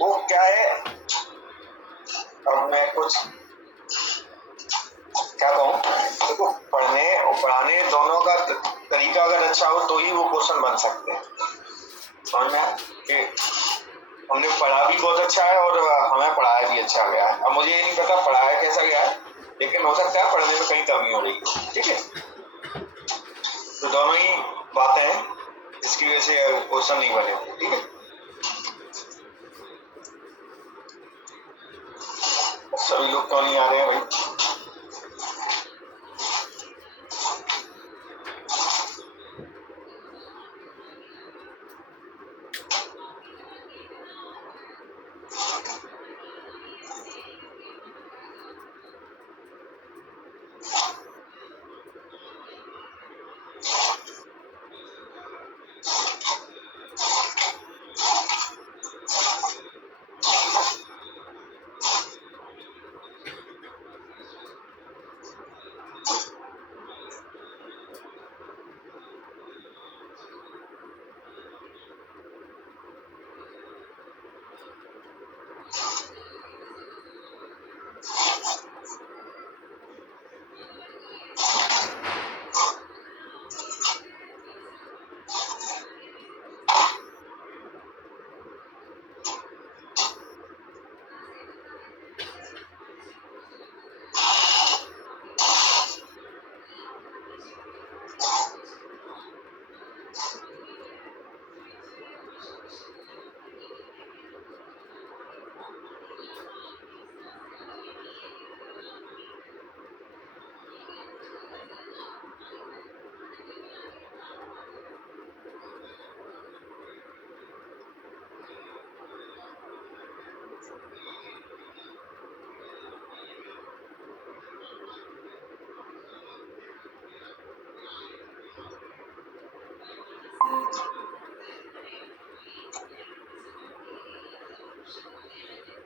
वो क्या है, अब मैं कुछ क्या कहूँ, देखो पढ़ने और पढ़ाने दोनों का तरीका अगर अच्छा हो तो ही वो क्वेश्चन बन सकते हैं। समझ में आया कि हमने पढ़ा भी बहुत अच्छा है और हमें पढ़ाया भी अच्छा गया है। अब मुझे ये नहीं पता पढ़ाया कैसा गया है, लेकिन हो सकता है पढ़ने में कहीं कमी हो रही है। ठीक है, तो दोनों ही बातें हैं जिसकी वजह से क्वेश्चन नहीं बने। ठीक है, सभी लोग क्यों नहीं आ रहे हैं भाई?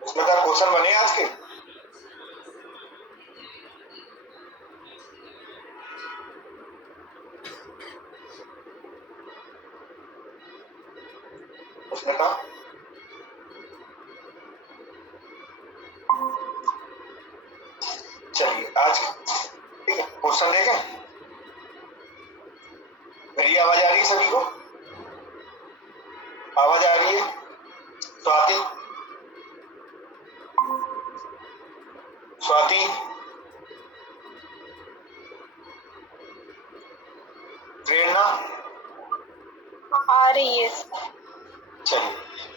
उसमें तो क्वेश्चन बने आज के, उसमें था चलिए आज ठीक है क्वेश्चन देखें। मेरी आवाज आ रही है सभी को? आवाज आ रही है? स्वाति, स्वाति, प्रेरणा आ रही है। चलिए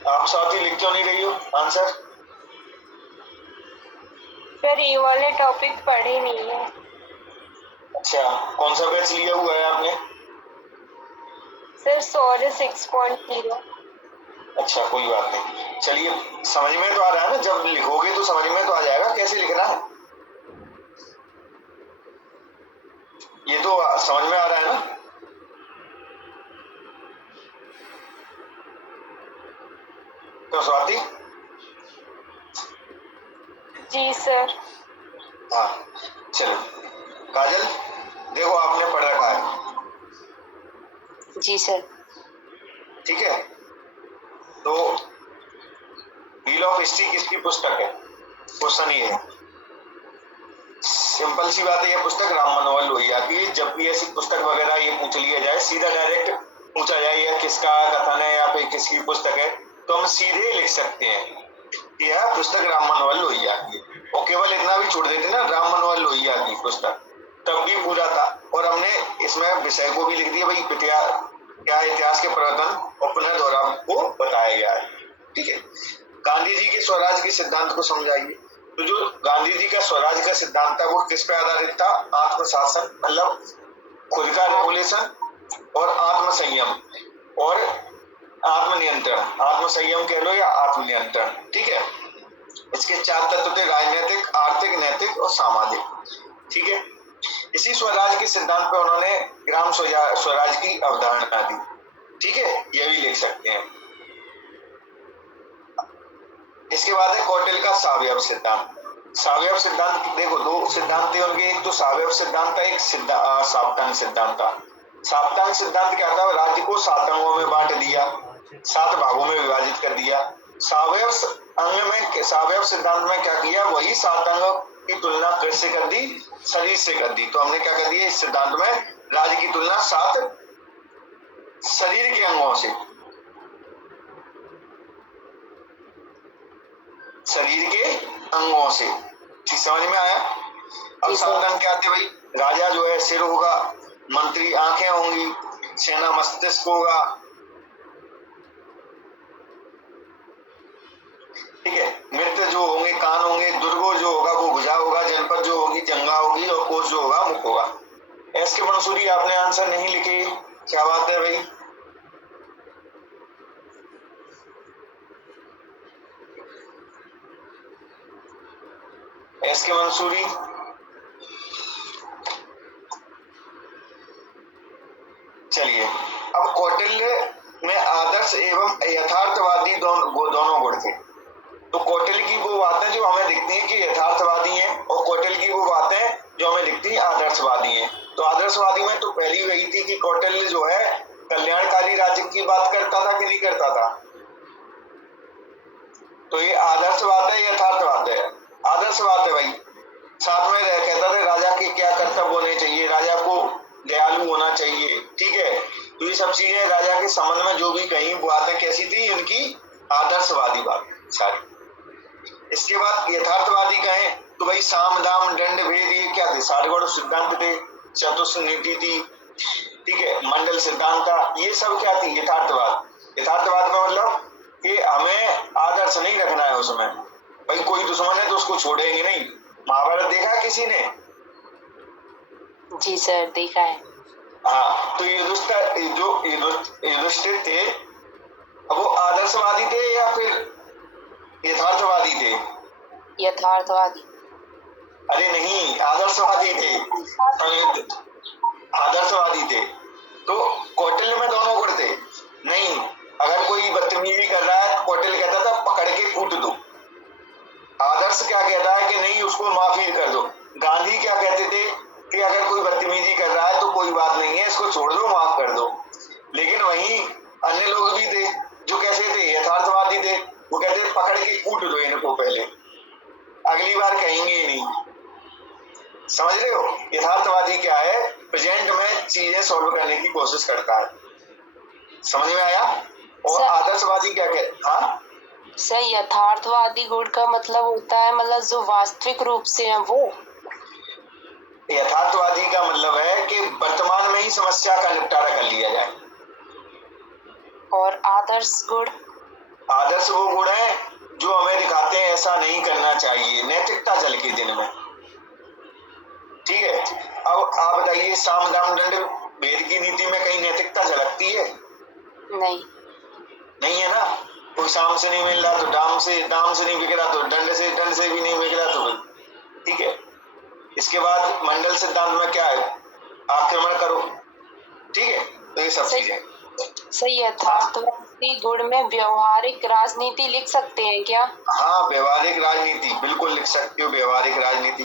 आप स्वाति लिख क्यों नहीं रही हो आंसर? फिर ये वाले टॉपिक पढ़े नहीं है। अच्छा, कौन सा बैच लिया हुआ है आपने? Sir sorry 6.0। अच्छा कोई बात नहीं, चलिए समझ में तो आ रहा है ना, जब लिखोगे तो समझ में तो आ जाएगा कैसे लिखना है, ये तो समझ में आ रहा है ना? तो स्वाति? जी सर। हाँ चलो, काजल देखो आपने पढ़ रखा है। जी सर। ठीक है, तो व्हील ऑफ हिस्ट्री किसकी पुस्तक है? क्वेश्चन ये है, सिंपल सी बात है, ये पुस्तक राम मनोहर लोहिया की। जब भी ऐसी पुस्तक वगैरह ये पूछ लिया जाए, सीधा डायरेक्ट पूछा जाए यह किसका कथन है या फिर किसकी पुस्तक है, तो हम सीधे लिख सकते हैं कि यह पुस्तक राम मनोहर लोहिया की, और केवल इतना भी छोड़ देते ना राम मनोहर लोहिया की पुस्तक, तब भी पूरा था। और हमने इसमें विषय को भी लिख दिया भाई, क्या इतिहास के परिवर्तन और पुनः दोहराव को बताया गया है। ठीक है, गांधी जी के स्वराज के सिद्धांत को समझाइए। तो जो गांधी जी का स्वराज का सिद्धांत था वो किस पे आधारित था? आत्मशासन, मतलब खुद का रेगुलेशन और आत्मसंयम और आत्मनियंत्रण, आत्मसंयम कह लो या आत्मनियंत्रण। ठीक है, इसके 4 तत्व थे, राजनीतिक, आर्थिक, नैतिक और सामाजिक। ठीक है, इसी स्वराज के सिद्धांत पे उन्होंने ग्राम स्वराज की अवधारणा दी। ठीक है, ये भी लिख सकते हैं। इसके बाद है कौटिल्य का सावयव सिद्धांत। सावयव सिद्धांत देखो, 2 सिद्धांत थे उनके, एक तो सावयव सिद्धांत था, एक साप्तांग सिद्धांत था। साप्तांग सिद्धांत क्या था? राज्य को 7 अंगों में बांट दिया। 7 भागों में विभाजित कर दिया। सावयव अंग में, सावयव सिद्धांत में क्या किया, वही 7 अंगों की तुलना किससे कर दी, शरीर से कर दी। तो हमने क्या कर दिया, इस सिद्धांत में राज्य की तुलना 7 शरीर के अंगों से, शरीर के अंगों से। ठीक समझ में आया? अब 7 अंग क्या थे भाई, राजा जो है सिर होगा, मंत्री आंखें होंगी, सेना मस्तिष्क होगा, ठीक है, मित्र जो होंगे कान होंगे, दुर्गो जो होगा वो भुजा होगा, जनपद जो होगी जंगा होगी, और कोष जो होगा मुख होगा। एस के मंसूरी आपने आंसर नहीं लिखे, क्या बात है भाई? एस के मंसूरी, चलिए अब कौटिल्य में आदर्श एवं यथार्थवादी दोनों गुण थे। तो कौटिल्य की वो बातें जो हमें दिखती हैं कि यथार्थवादी हैं, और कौटिल्य की वो बातें जो हमें दिखती हैं आदर्शवादी हैं। तो आदर्शवादी में तो पहली वही थी कि कौटिल्य जो है कल्याणकारी राज्य की बात करता था कि नहीं करता था। तो ये आदर्शवाद है, यथार्थवाद है? आदर्शवाद है भाई। साथ में कहता था राजा के क्या कर्तव्य होने चाहिए, राजा को दयालु होना चाहिए, ठीक है। तो ये सब चीजें राजा के संबंध में जो भी कहीं बातें कैसी थी, इनकी आदर्शवादी बात सारी। इसके बाद यथार्थवादी कहें तो भाई साम दाम दंड भेद ये क्या थे, सारगढ़ सिद्धांत थे, चतुष्ट नीति थी, ठीक है, मंडल सिद्धांत था, ये सब क्या थी, यथार्थवाद। यथार्थवाद का मतलब कि हमें आदर्श नहीं रखना है उसमें, भाई कोई दुश्मन है तो उसको छोड़ेंगे नहीं। महाभारत देखा किसी ने? जी सर, देखा है। हाँ, तो युधिष्ठिर थे, वो आदर्शवादी थे या फिर यथार्थवादी थे? यथार्थवादी। अरे नहीं, आदर्शवादी थे, आदर्शवादी थे। तो कौटिल्य में दोनों गुण थे। नहीं, अगर कोई बदतमीजी कर रहा है, कौटिल्य कहता था पकड़ के कूट दो। आदर्श क्या कहता है कि नहीं, उसको माफी कर दो। गांधी क्या कहते थे कि अगर कोई बदतमीजी कर रहा है तो कोई बात नहीं है, इसको छोड़ दो, माफ कर दो। लेकिन वहीं अन्य लोग भी थे जो कैसे थे, यथार्थवादी थे। वो कहते थे पकड़ के कूट दो इनको, पहले अगली बार कहेंगे ही नहीं। समझ रहे हो? यथार्थवादी क्या है, प्रेजेंट में चीजें सॉल्व करने की कोशिश करता है। समझ में आया? और आदर्शवादी क्या कहते, हाँ सर, यथार्थवादी गुण का मतलब होता है, मतलब जो वास्तविक रूप से है वो। यथार्थवादी का मतलब है कि वर्तमान में ही समस्या का निपटारा कर लिया जाए। और आदर्श गुण? आदर्श वो गुण है जो हमें दिखाते हैं ऐसा नहीं करना चाहिए, नैतिकता झल के दिन में, ठीक है। अब आप बताइए, साम दाम दंड भेद की नीति में कहीं नैतिकता झलकती है? नहीं है ना। कोई साम से नहीं मिल रहा तो दाम से नहीं बिक रहा तो दंड से भी नहीं बिक रहा तो, ठीक है। इसके बाद मंडल सिद्धांत में क्या है, आक्रमण करो, ठीक है। तो ये सब चीजें सही। यथार्थवादी गुण में व्यवहारिक राजनीति लिख सकते हैं क्या? हाँ, व्यवहारिक राजनीति बिल्कुल लिख सकते हो, व्यवहारिक राजनीति।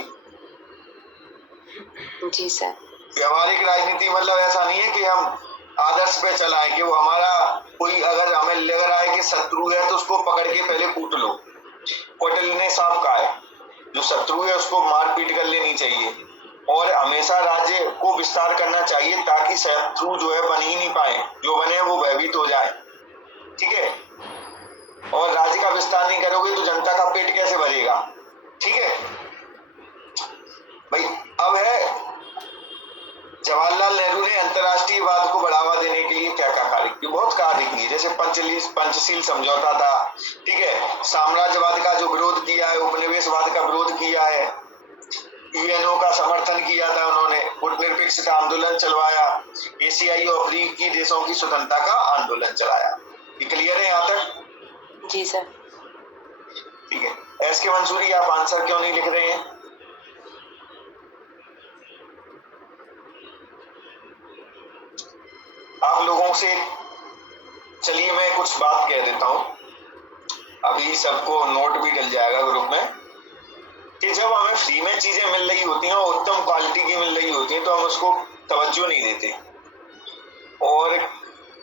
जी सर। व्यवहारिक राजनीति मतलब ऐसा नहीं है कि हम आदर्श पे चलाएं कि वो हमारा कोई, अगर हमें लग रहा है कि शत्रु है तो उसको पकड़ के पहले कूट लो। कौटिल्य ने साफ कहा है, जो शत्रु है उसको मारपीट कर लेनी चाहिए, और हमेशा राज्य को विस्तार करना चाहिए ताकि शत्रु जो है बन ही नहीं पाए, जो बने वो भयभीत हो जाए, ठीक है। और राज्य का विस्तार नहीं करोगे तो जनता का पेट कैसे भरेगा, ठीक है भाई। अब है जवाहरलाल नेहरू ने अंतर्राष्ट्रीयवाद को बढ़ावा देने के लिए क्या क्या कार्य किए, बहुत कार्य किए। जैसे पंचशील समझौता था, ठीक है, साम्राज्यवाद का जो विरोध किया है, उपनिवेशवाद का विरोध किया है, यूएनओ का समर्थन किया था उन्होंने, गुटनिरपेक्ष का आंदोलन चलवाया, एशियाई और अफ्रीकी देशों की स्वतंत्रता का आंदोलन चलाया। ये क्लियर है यहाँ तक? जी सर। ठीक है। एस के मंसूरी, आप आंसर क्यों नहीं लिख रहे हैं? आप लोगों से चलिए मैं कुछ बात कह देता हूं, अभी सबको नोट भी डल जाएगा ग्रुप में, कि जब हमें फ्री में चीजें मिल रही होती हैं और उत्तम क्वालिटी की मिल रही होती हैं तो हम उसको तवज्जो नहीं देते। और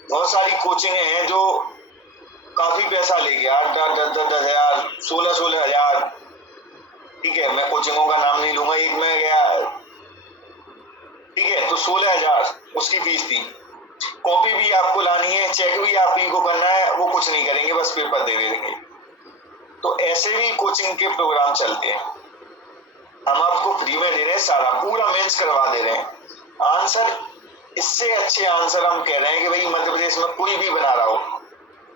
बहुत सारी कोचिंग हैं जो काफी पैसा ले गया, 8-10 हजार, 16-16 हजार, ठीक है, मैं कोचिंगों का नाम नहीं लूंगा, एक में गया, ठीक है, तो 16 हजार उसकी फीस थी। कॉपी भी आपको लानी है, चेक भी आप ही को करना है, वो कुछ नहीं करेंगे, बस पेपर दे देंगे। तो ऐसे भी कोचिंग के प्रोग्राम चलते हैं। हम आपको फ्री में दे रहे हैं, सारा पूरा मेंस करवा दे रहे हैं। आंसर इससे अच्छे आंसर हम कह रहे हैं कि भाई मध्य प्रदेश में कोई भी बना रहा हो,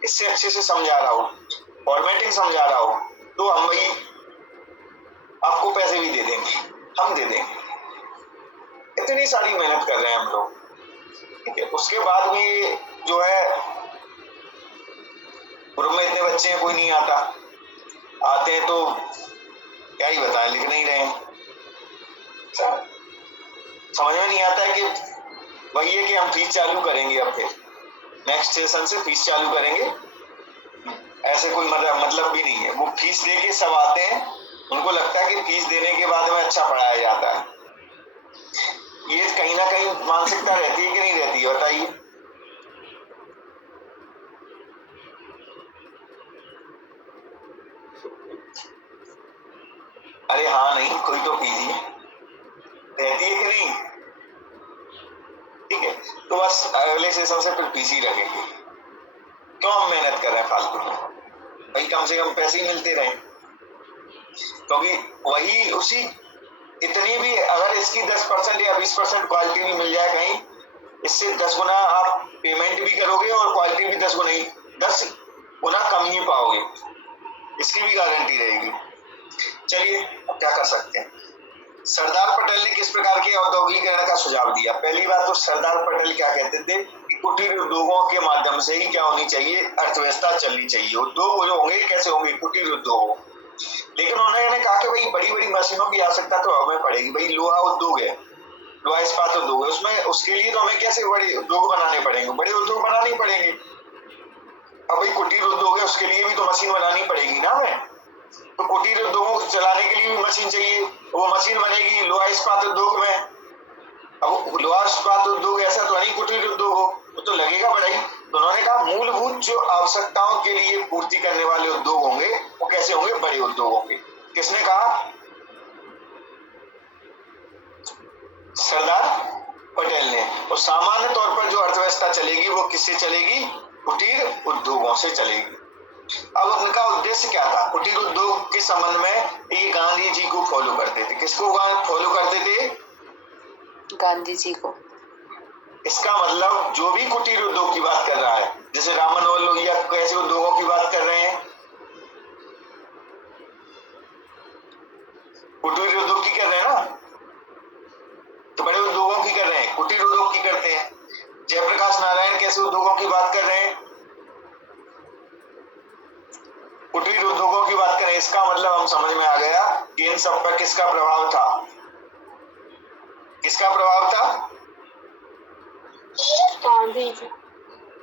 इससे अच्छे से समझा रहा हो, फॉर्मेटिंग समझा रहा हो, तो हम भाई आपको पैसे भी दे देंगे, हम दे देंगे। इतनी सारी मेहनत कर रहे हैं हम लोग, ठीक है। उसके बाद भी जो है ग्रुप में इतने बच्चे हैं, कोई नहीं आता, आते हैं तो क्या ही बताएं, लिख नहीं रहे हैं। समझ में नहीं आता है कि वही है कि हम फीस चालू करेंगे, अब फिर नेक्स्ट सेशन से फीस चालू करेंगे, ऐसे कोई मतलब भी नहीं है। वो फीस देके सब आते हैं, उनको लगता है कि फीस देने के बाद में अच्छा पढ़ाया जाता है। ये कहीं ना कहीं मानसिकता रहती है कि नहीं रहती है, बताइए। अरे हाँ, नहीं कोई तो कीजिए, रहती है कि नहीं, ठीक है। तो बस अगले सेशन से फिर पीसी रखेंगे। क्यों हम मेहनत कर रहे हैं फालतू की, भाई कम से कम पैसे ही मिलते रहे, क्योंकि वही उसी इतनी भी अगर इसकी 10% या 20% क्वालिटी भी मिल जाए कहीं, इससे 10 गुना आप पेमेंट भी करोगे और क्वालिटी भी 10 गुना कम ही पाओगे, इसकी भी गारंटी रहेगी। चलिए अब क्या कर सकते हैं। सरदार पटेल ने किस प्रकार के औद्योगिकीकरण का सुझाव दिया? पहली बात तो सरदार पटेल क्या कहते थे कि कुटीर उद्योगों के माध्यम से ही क्या होनी चाहिए, अर्थव्यवस्था चलनी चाहिए। उद्योग जो होंगे कैसे होंगे, कुटीर उद्योग। लेकिन उन्होंने कहा कि भाई बड़ी बड़ी मशीनों की आवश्यकता तो हमें पड़ेगी, भाई लोहा उद्योग है, लोहा इस्पात उद्योग है, उसमें उसके लिए तो हमें कैसे बड़े उद्योग बनाने पड़ेंगे, बड़े उद्योग बनाने पड़ेंगे। अब भाई कुटीर उद्योग है, उसके लिए भी तो मशीन बनानी पड़ेगी ना हमें, तो कुटीर उद्योगों को चलाने के लिए भी मशीन चाहिए, वो मशीन बनेगी लोहा इस्पात उद्योग में। अब लोहा इस्पात उद्योग ऐसा तो नहीं कुटीर उद्योग हो, वो तो लगेगा बड़ा ही। तो उन्होंने कहा मूलभूत जो आवश्यकताओं के लिए पूर्ति करने वाले उद्योग होंगे वो कैसे होंगे, बड़े उद्योग होंगे। किसने कहा? सरदार पटेल ने। और सामान्य तौर पर जो अर्थव्यवस्था चलेगी वो किससे चलेगी, कुटीर उद्योगों से चलेगी। अब उनका उद्देश्य क्या था? कुटीर उद्योग के संबंध में ये गांधी जी को फॉलो करते थे। किसको फॉलो करते थे? गांधी जी को। इसका मतलब जो भी कुटीर उद्योग की बात कर रहा है, जैसे राम मनोहर लोहिया कैसे उद्योगों की बात कर रहे हैं, कुटीर उद्योग की कर रहे हैं ना, तो बड़े उद्योगों की कर रहे हैं, कुटीर उद्योग की करते हैं। जयप्रकाश नारायण कैसे उद्योगों की बात कर रहे हैं, कुटीर उद्योगों की बात करें। इसका मतलब हम समझ में आ गया कि इन सब पर किसका प्रभाव था, किसका प्रभाव था?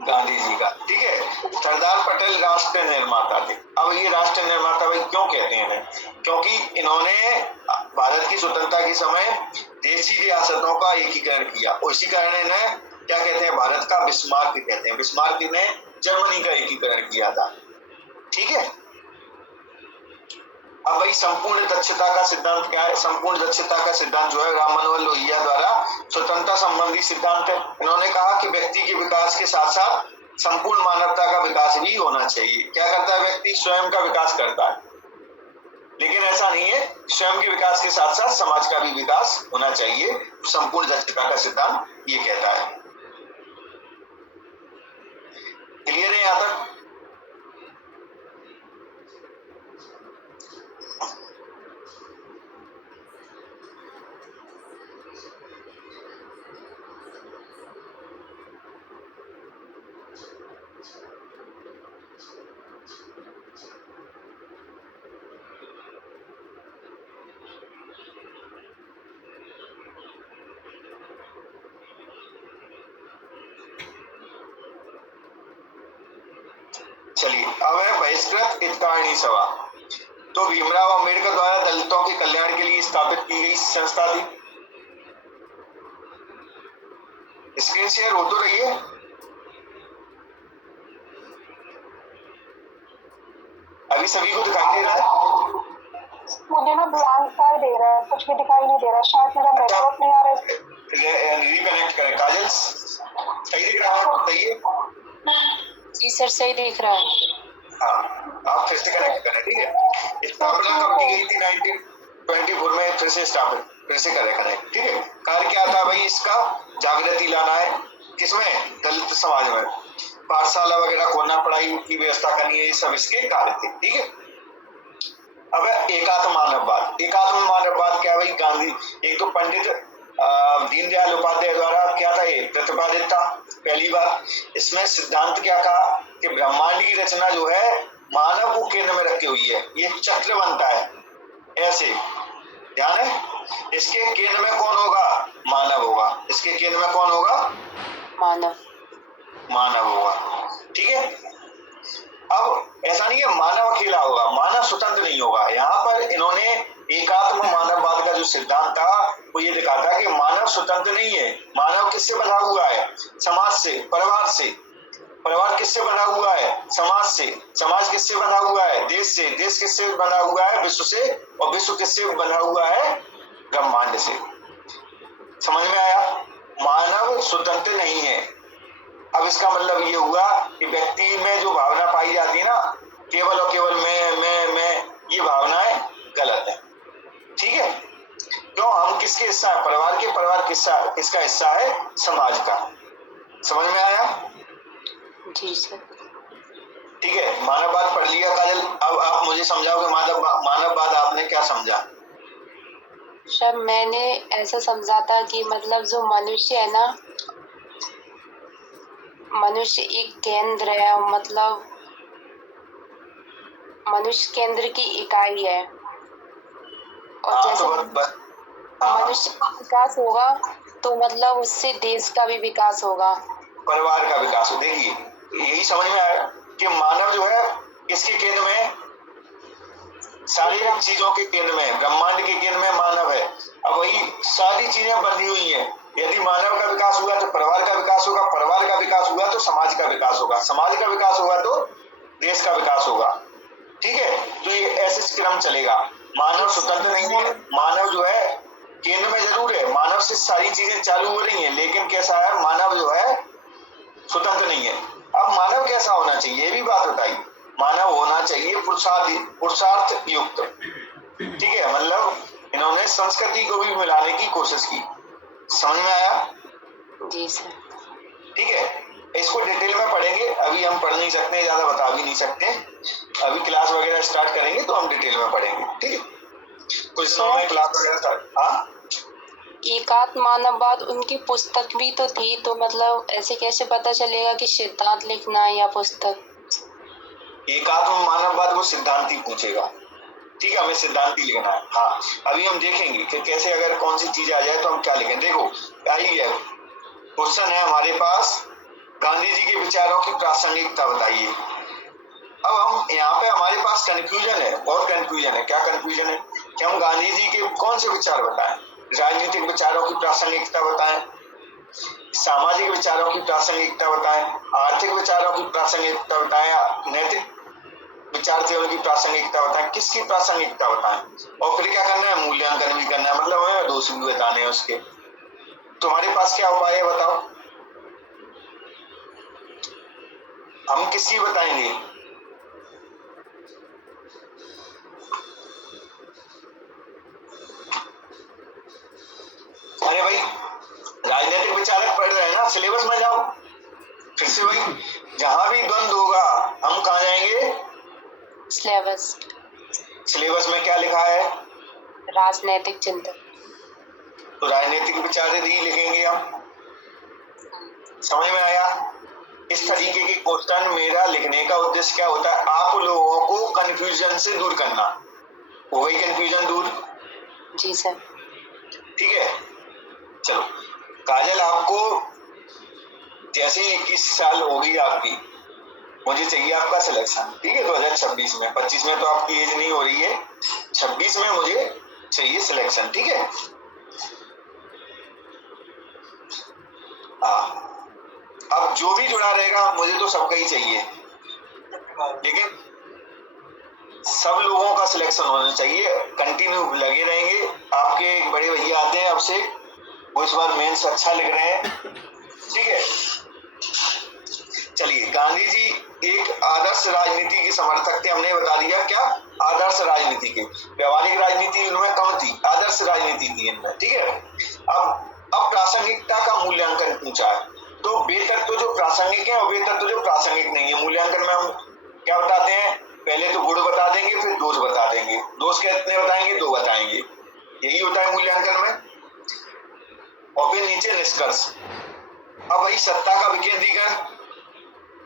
गांधी जी का, ठीक है। सरदार पटेल राष्ट्र निर्माता थे। अब ये राष्ट्र निर्माता भाई क्यों कहते हैं? क्योंकि इन्होंने भारत की स्वतंत्रता के समय देशी रियासतों का एकीकरण किया, और इसी कारण इन्हें क्या कहते हैं, भारत का बिस्मार्क कहते हैं। बिस्मार्क ने जर्मनी का एकीकरण किया था, ठीक है। अब भाई संपूर्ण दक्षता का सिद्धांत क्या है? संपूर्ण दक्षता का सिद्धांत जो है राम मनोहर लोहिया द्वारा स्वतंत्रता संबंधी सिद्धांत है। इन्होंने कहा कि व्यक्ति के विकास के साथ साथ संपूर्ण मानवता का विकास भी होना चाहिए। क्या करता है व्यक्ति? स्वयं का विकास करता है, लेकिन ऐसा नहीं है, स्वयं के विकास के साथ साथ समाज का भी विकास होना चाहिए। संपूर्ण दक्षता का सिद्धांत ये कहता है। क्लियर है यहां तक? चलिए अब है बहिष्कृत हितकारिणी सभा। तो भीमराव अंबेडकर द्वारा दलितों के कल्याण के लिए स्थापित की गई संस्था थी। स्क्रीन शेयर हो तो रही है? अभी सभी को दिखाई दे रहा है? मुझे ना ब्लैंक सा दे रहा है, कुछ भी दिखाई नहीं दे रहा, शायद मेरा नेटवर्क नहीं आ रहा है। रिकनेक्ट करें। काजल सही दिख रहा है? सही है? जी सर सही दिख रहा है। हाँ, आप फिर से कनेक्ट करें, ठीक है। स्थापना कब की गई थी? 1924 में फिर से स्थापित, फिर से करें कनेक्ट, ठीक है। कार्य क्या था भाई इसका? जागृति लाना है, किसमें? दलित समाज में। पाठशाला वगैरह खोलना, पढ़ाई की व्यवस्था करनी है, ये सब इसके कार्य थे, ठीक है। अब एकात्म मानववाद। एकात्म मानववाद क्या भाई? गांधी, एक तो पंडित दीनदयाल उपाध्याय द्वारा क्या था ये प्रतिपादित था पहली बार। इसमें सिद्धांत क्या कहा कि ब्रह्मांड की रचना जो है मानव को केंद्र में रखी हुई है, ये चक्र बनता है ऐसे, ध्यान है। इसके केंद्र में कौन होगा? मानव होगा। इसके केंद्र में कौन होगा? मानव। मानव होगा, ठीक है। अब ऐसा नहीं है मानव अकेला होगा, मानव स्वतंत्र नहीं होगा। यहाँ पर इन्होंने एकात्म मानववाद का जो सिद्धांत था वो ये दिखा था कि मानव स्वतंत्र नहीं है। मानव किससे बंधा हुआ है? समाज से, परिवार से। परिवार किससे बंधा हुआ है? समाज से। समाज किससे बंधा हुआ है? देश से। देश किससे बंधा हुआ है? विश्व से। और विश्व किससे बंधा हुआ है? ब्रह्मांड से। समझ में आया? मानव स्वतंत्र नहीं है। अब इसका मतलब ये हुआ कि व्यक्ति में जो भावना पाई जाती है ना, केवल और केवल मैं, ये भावनाएं गलत है, ठीक है। क्यों? हम किसके हिस्सा है? परिवार के। परिवार किसका हिस्सा है? समाज का। समझ में आया? जी सर। ठीक है, मानववाद पढ़ लिया काजल। अब आप मुझे समझाओ कि मानववाद आपने क्या समझा? सर मैंने ऐसा समझा था कि मतलब जो मनुष्य है ना, मनुष्य एक केंद्र है, मतलब मनुष्य केंद्र की इकाई है। और जैसे मनुष्य का विकास होगा तो मतलब उससे देश का भी विकास होगा, परिवार का विकास हो। देखिए यही समझ में आया कि मानव जो है किसके केंद्र में? सारी चीजों के केंद्र में, ब्रह्मांड के केंद्र में मानव है। अब वही सारी चीजें बंधी हुई हैं। यदि मानव का विकास हुआ तो परिवार का विकास होगा, परिवार का विकास हुआ तो समाज का विकास होगा, समाज का विकास होगा तो देश का विकास होगा, ठीक है। तो ये ऐसे क्रम चलेगा। मानव स्वतंत्र नहीं है। मानव जो है केंद्र में जरूर है, मानव से सारी चीजें चालू हो रही हैं, लेकिन कैसा है? मानव जो है स्वतंत्र नहीं है। अब मानव कैसा होना चाहिए, ये भी बात बताई। मानव होना चाहिए पुरुषार्थ युक्त, ठीक है। मतलब इन्होंने संस्कृति को भी मिलाने की कोशिश की। समझ में आया? जी सर। ठीक है, इसको डिटेल में पढ़ेंगे, अभी हम पढ़ नहीं सकते, ज्यादा बता भी नहीं सकते। अभी क्लास वगैरह स्टार्ट करेंगे तो हम डिटेल में पढ़ेंगे, ठीक है। कुछ दिनों में क्लास वगैरह स्टार्ट। हाँ, एकात्म मानववाद उनकी पुस्तक भी तो थी, तो मतलब ऐसे कैसे पता चलेगा कि सिद्धांत लिखना है या पुस्तक? एकात्म मानववाद वो सिद्धांति पूछेगा, ठीक है, हमें सिद्धांति लिखना है। हाँ, अभी हम देखेंगे कि कैसे अगर कौन सी चीज आ जाए तो हम क्या लिखें। देखो आई है क्वेश्चन है हमारे पास, गांधी जी के विचारों की प्रासंगिकता बताइए। अब हम यहाँ पे हमारे पास कंफ्यूजन है, बहुत कंफ्यूजन है। क्या कंफ्यूजन है कि हम गांधी जी के कौन से विचार बताएं? राजनीतिक विचारों की प्रासंगिकता बताएं, सामाजिक विचारों की प्रासंगिकता बताएं, आर्थिक विचारों की प्रासंगिकता बताएं, नैतिक विचार थे उनकी प्रासंगिकता बताएं, किसकी प्रासंगिकता बताएं, और फिर क्या करना है? मूल्यांकन भी करना है, मतलब हमें दोष भी बताने हैं उसके। तुम्हारे पास क्या उपाय है बताओ? हम किसकी बताएंगे? अरे भाई राजनीतिक विचारक पढ़ रहे हैं ना, सिलेबस में जाओ फिर से। भाई जहां भी द्वंद्व होगा हम कहाँ जाएंगे? सिलेबस। सिलेबस में क्या लिखा है? राजनैतिक चिंतन। तो राजनीतिक विचार ही लिखेंगे हम। समझ में आया? इस तरीके के क्वेश्चन मेरा लिखने का उद्देश्य क्या होता है? आप लोगों को कंफ्यूजन से दूर करना। हो गई कंफ्यूजन दूर? जी सर। ठीक है, चलो काजल, आपको जैसे 21 साल हो गई आपकी, मुझे चाहिए आपका सिलेक्शन, ठीक है। 2026 में, 25 में तो आपकी एज नहीं हो रही है, 26 में मुझे चाहिए सिलेक्शन, ठीक है। हाँ, अब जो भी जुड़ा रहेगा मुझे तो सबका ही चाहिए, लेकिन सब लोगों का सिलेक्शन होना चाहिए, कंटिन्यू लगे रहेंगे। आपके एक बड़े भैया आते हैं आपसे, वो इस बार मेंस अच्छा लिख रहे हैं, ठीक है। चलिए, गांधी जी एक आदर्श राजनीति के समर्थक थे, हमने बता दिया क्या आदर्श राजनीति के, व्यावहारिक राजनीति इनमें कम थी, आदर्श राजनीति थी इनमें, ठीक है। अब प्रासंगिकता का मूल्यांकन पूछा है, तो बेतत्व जो प्रासंगिक है और बेतत्व जो प्रासंगिक नहीं है। मूल्यांकन में हम क्या बताते हैं, पहले तो गुण बता देंगे, फिर दोष बता देंगे। दोष कितने बताएंगे, 2 बताएंगे, यही होता है मूल्यांकन में। और फिर नीचे निष्कर्ष। अब भाई सत्ता का विकेंद्रीकरण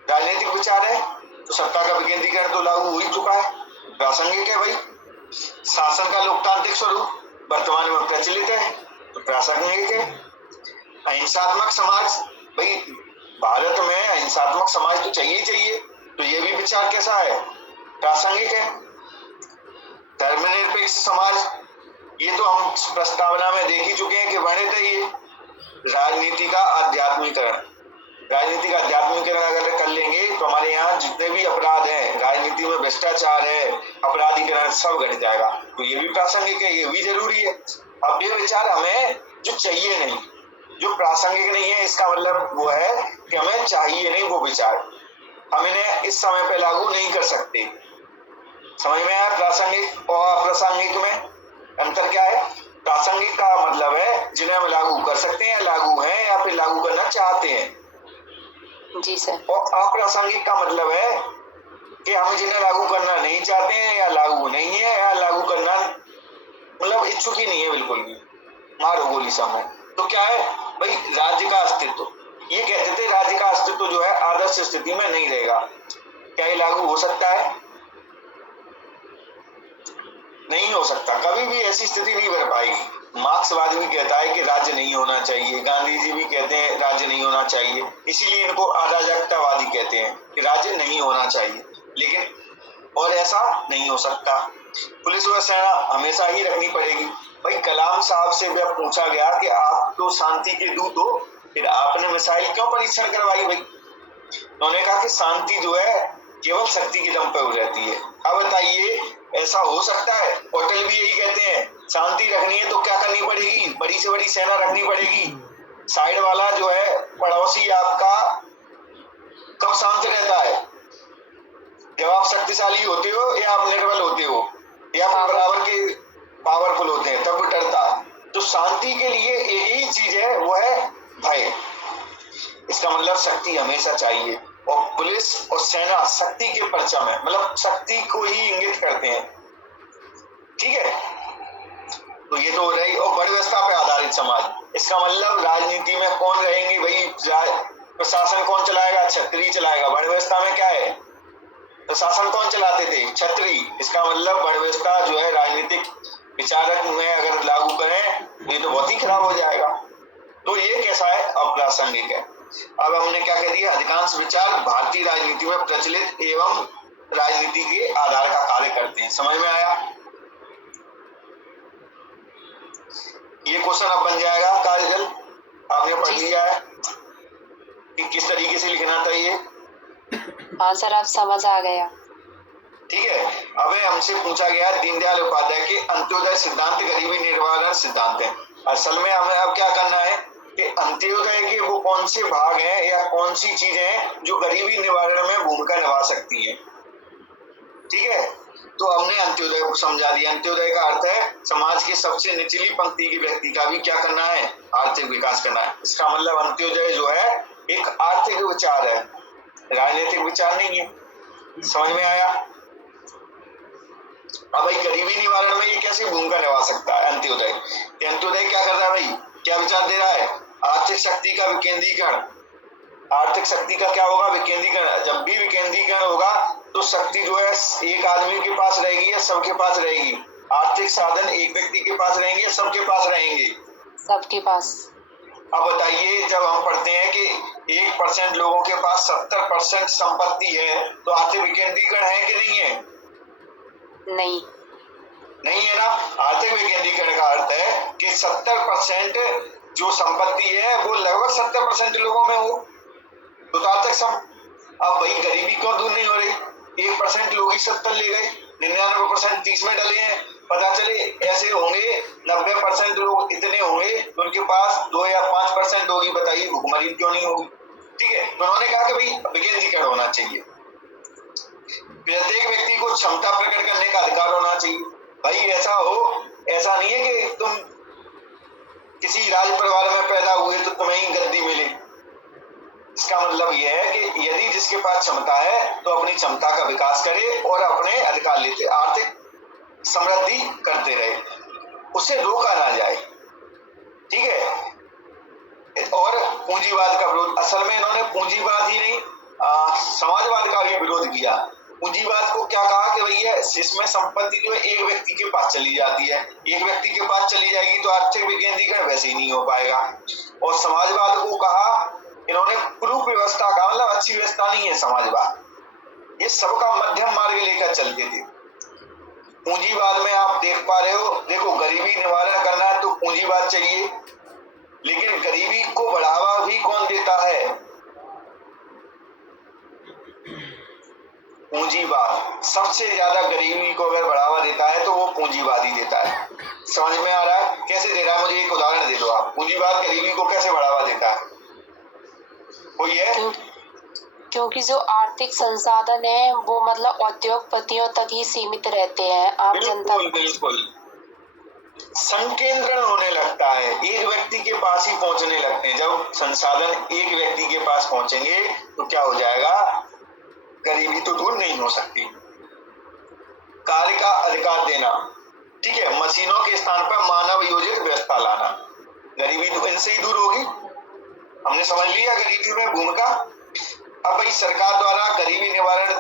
राजनीतिक विचार है, तो सत्ता का विकेंद्रीकरण तो लागू हो ही चुका है, प्रासंगिक है भाई। शासन का लोकतांत्रिक स्वरूप वर्तमान में प्रचलित है, तो प्रासंगिक है। अहिंसात्मक समाज, भाई भारत में अहिंसात्मक समाज तो चाहिए ही चाहिए, तो ये भी विचार कैसा है, प्रासंगिक है। धर्मनिरपेक्ष समाज, ये तो हम प्रस्तावना में देख ही चुके हैं कि वर्णित है ये। राजनीति का आध्यात्मिकरण, राजनीति का आध्यात्मिकरण अगर कर लेंगे तो हमारे यहाँ जितने भी अपराध हैं, राजनीति में भ्रष्टाचार है, अपराधीकरण, सब घट जाएगा, तो ये भी प्रासंगिक है, ये भी जरूरी है। अब ये विचार हमें जो चाहिए नहीं, जो प्रासंगिक नहीं है, इसका मतलब वो है कि हमें चाहिए नहीं वो विचार, हम इन्हें इस समय पे लागू नहीं कर सकते। समझ में आया प्रासंगिक और अप्रासंगिक में अंतर क्या है? प्रासंगिक का मतलब है जिन्हें हम लागू कर सकते हैं, लागू हैं या फिर लागू करना चाहते हैं। जी सर। और अप्रासंगिक का मतलब है कि हम जिन्हें लागू करना नहीं चाहते हैं, या लागू नहीं है, या लागू करना मतलब इच्छुक ही नहीं है बिल्कुल भी, मारो गोली समय। तो क्या है भाई, राज्य का अस्तित्व, ये कहते थे राज्य का अस्तित्व जो है आदर्श स्थिति में नहीं रहेगा। क्या ये लागू हो सकता है? नहीं हो सकता, कभी भी ऐसी स्थिति नहीं बन पाएगी। मार्क्सवाद भी कहता है कि राज्य नहीं होना चाहिए, गांधी जी भी कहते हैं राज्य नहीं होना चाहिए, इसीलिए इनको अराजकतावादी कहते हैं कि राज्य नहीं होना चाहिए, लेकिन और ऐसा नहीं हो सकता। पुलिस व सेना हमेशा ही रखनी पड़ेगी। भाई कलाम साहब से भी पूछा गया कि आप तो शांति के दूत हो, फिर आपने मिसाइल क्यों परीक्षण करवाई भाई? उन्होंने कहा कि शांति जो है केवल शक्ति के दम पर हो रहती है। अब बताइए ऐसा हो सकता है? पटेल भी यही कहते हैं, शांति रखनी है तो क्या करनी पड़ेगी, बड़ी से बड़ी सेना रखनी पड़ेगी। साइड वाला जो है पड़ोसी आपका कब शांत रहता है? जब आप शक्तिशाली होते हो या आप निर्बल होते हो या फिर बराबर के पावरफुल होते हैं, तब डरता है। तो शांति के लिए एक ही चीज है, वो है भय। इसका मतलब शक्ति हमेशा चाहिए, और पुलिस और सेना शक्ति के परचम है, मतलब शक्ति को ही इंगित करते हैं, ठीक है। तो ये तो हो रही। और बड़ी व्यवस्था पे आधारित समाज, इसका मतलब राजनीति में कौन रहेंगे भाई, प्रशासन कौन चलाएगा? छत्री चलाएगा। बड़ी व्यवस्था में क्या है, प्रशासन कौन चलाते थे? छत्री। इसका मतलब बड़ी व्यवस्था जो है राजनीतिक विचारक में अगर लागू करें ये तो बहुत ही खराब हो जाएगा। तो ये कैसा है, अप्रासंगिक है। अब हमने क्या कह दिया, अधिकांश विचार भारतीय राजनीति में प्रचलित एवं राजनीति के आधार का कार्य करते हैं। समझ में आया? ये क्वेश्चन अब बन जाएगा काजल, आपने पढ़ लिया है कि किस तरीके से लिखना था ये? हाँ सर, आप समझ आ गया। ठीक है। अब हमसे पूछा गया दीनदयाल उपाध्याय के अंत्योदय सिद्धांत गरीबी निवारण सिद्धांत है। असल में हमें अब क्या करना है कि अंत्योदय के वो कौन से भाग हैं या कौन सी चीजें हैं जो गरीबी निवारण में भूमिका निभा सकती हैं, ठीक है। तो हमने अंत्योदय को समझा दिया। अंत्योदय का अर्थ है समाज के सबसे निचली पंक्ति के व्यक्ति का भी क्या करना है, आर्थिक विकास करना है। इसका मतलब अंत्योदय जो है एक आर्थिक विचार है, राजनीतिक विचार नहीं है। समझ में आया? अब भाई गरीबी निवारण में ये कैसे भूमिका निभा सकता है अंत्योदय? अंत्योदय क्या कर रहा है भाई, क्या विचार दे रहा है? आर्थिक शक्ति का विकेंद्रीकरण। आर्थिक शक्ति का क्या होगा, विकेंद्रीकरण। जब भी विकेंद्रीकरण होगा तो शक्ति जो है एक आदमी के पास रहेगी या सबके पास रहेगी? आर्थिक साधन एक व्यक्ति के पास रहेंगे या सबके पास रहेंगे? सबके पास। अब बताइए, जब हम पढ़ते हैं कि 1% लोगों के पास 70% संपत्ति है, तो आर्थिक विकेंद्रीकरण है कि नहीं है? नहीं है ना। आर्थिक विकेंद्रीकरण का अर्थ है कि 70% जो संपत्ति है वो लगभग 70% लोगों में हो, तो आर्थिक अब भाई गरीबी क्यों दूर नहीं हो रही? 1% लोग ही 70 ले गए, 99% 30 में डले हैं। पता चले ऐसे होंगे 90% लोग इतने होंगे उनके पास 2 या 5% होगी, बताइए भुखमरी क्यों नहीं होगी। ठीक है, तो उन्होंने कहा कि भाई विकेंद्रीकरण होना चाहिए, प्रत्येक व्यक्ति को क्षमता प्रकट करने का अधिकार होना चाहिए। भाई ऐसा हो, ऐसा नहीं है कि तुम किसी राज परिवार में पैदा हुए तो तुम्हें ही गद्दी मिले। इसका मतलब यह है कि यदि जिसके पास क्षमता है तो अपनी क्षमता का विकास करे और अपने अधिकार लेते आर्थिक समृद्धि करते रहे, उसे रोका ना जाए। ठीक है, और पूंजीवाद का विरोध, असल में इन्होंने पूंजीवाद ही नहीं समाजवाद का भी विरोध किया। पूंजीवाद को क्या कहा कि भैया इसमें संपत्ति जो है एक व्यक्ति के पास चली जाती है, एक व्यक्ति के पास चली जाएगी तो आर्थिक विकेंद्रीकरण वैसे ही नहीं हो पाएगा। और समाजवाद को कहा इन्होंने कुरूप व्यवस्था का, मतलब अच्छी व्यवस्था नहीं है समाजवाद, ये सबका मध्यम मार्ग लेकर चलते थे। पूंजीवाद में आप देख पा रहे हो, देखो गरीबी निवारण करना है तो पूंजीवाद चाहिए, लेकिन गरीबी को बढ़ावा भी कौन देता है? पूंजीवाद सबसे ज्यादा गरीबी को अगर बढ़ावा देता है तो वो पूंजीवाद ही देता है। समझ में आ रहा है? कैसे दे रहा है? मुझे एक उदाहरण दे दो आप, पूंजीवाद गरीबी को कैसे बढ़ावा देता है? कोई है? क्योंकि जो आर्थिक संसाधन है वो मतलब उद्योगपतियों तक ही सीमित रहते हैं, आम जनता बिल्कुल संकेंद्रण होने लगता है, एक व्यक्ति के पास ही पहुंचने लगते हैं। जब संसाधन एक व्यक्ति के पास पहुंचेंगे तो क्या हो जाएगा? गरीबी तो दूर नहीं हो सकती। कार्य का अधिकार देना, ठीक है, मशीनों के स्थान पर मानव योजित व्यवस्था लाना, गरीबी तो इनसे ही दूर होगी। हमने समझ लिया गरीबी में भूमिका। अब भाई सरकार द्वारा गरीबी निवारण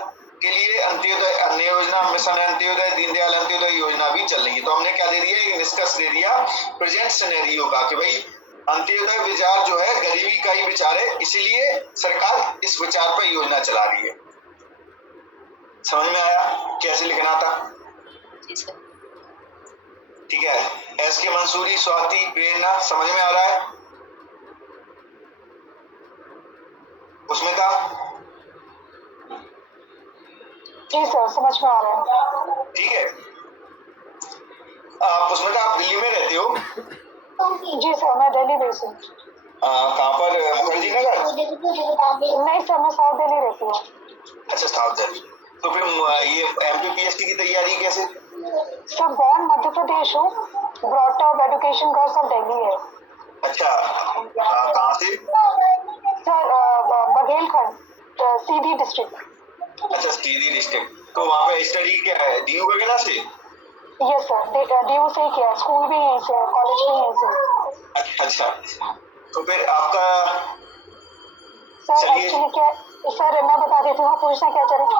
के लिए अंत्योदय अन्न योजना, मिशन अंत्योदय, दीनदयाल अंत्योदय योजना भी चल रही है। तो हमने क्या दे दिया? एक निष्कर्ष दे दिया प्रेजेंट सिनेरियो का कि भाई अंत्योदय विचार जो है गरीबी का ही विचार है, इसीलिए सरकार इस विचार पर योजना चला रही है। समझ में आया कैसे लिखना था? ठीक है, एस के मंसूरी, स्वाति, प्रेरणा, समझ में आ रहा है? उसमें था जी सर, समझ में आ रहा है। ठीक है, उसमें था। आप दिल्ली में रहते हो? जी सर, मैं दिल्ली बेस्ड हूँ। कहाँ पर? मुखर्जी नगर? नहीं सर, मैं साउथ दिल्ली रहती हूँ। अच्छा, साउथ दिल्ली। तो फिर ये एमपीपीएससी की तैयारी कैसे? सर बॉर्न मध्य प्रदेश हूँ, ब्रॉट अप एजुकेशन का सब दिल्ली है। अच्छा, कहाँ से? सर बघेलखंड, सीधी डिस्ट्रिक्ट। अच्छा, सीधी डिस्ट्रिक्ट। तो वहाँ पे स्टडी क्या है, डीयू वगैरह से? यस सर, डीयू से ही किया, स्कूल भी यहीं से, कॉलेज भी यहीं से। अच्छा, तो फिर आपका सर एक्चुअली क्या, सर मैं बता देती हूँ, पूछना क्या चाह रहे हैं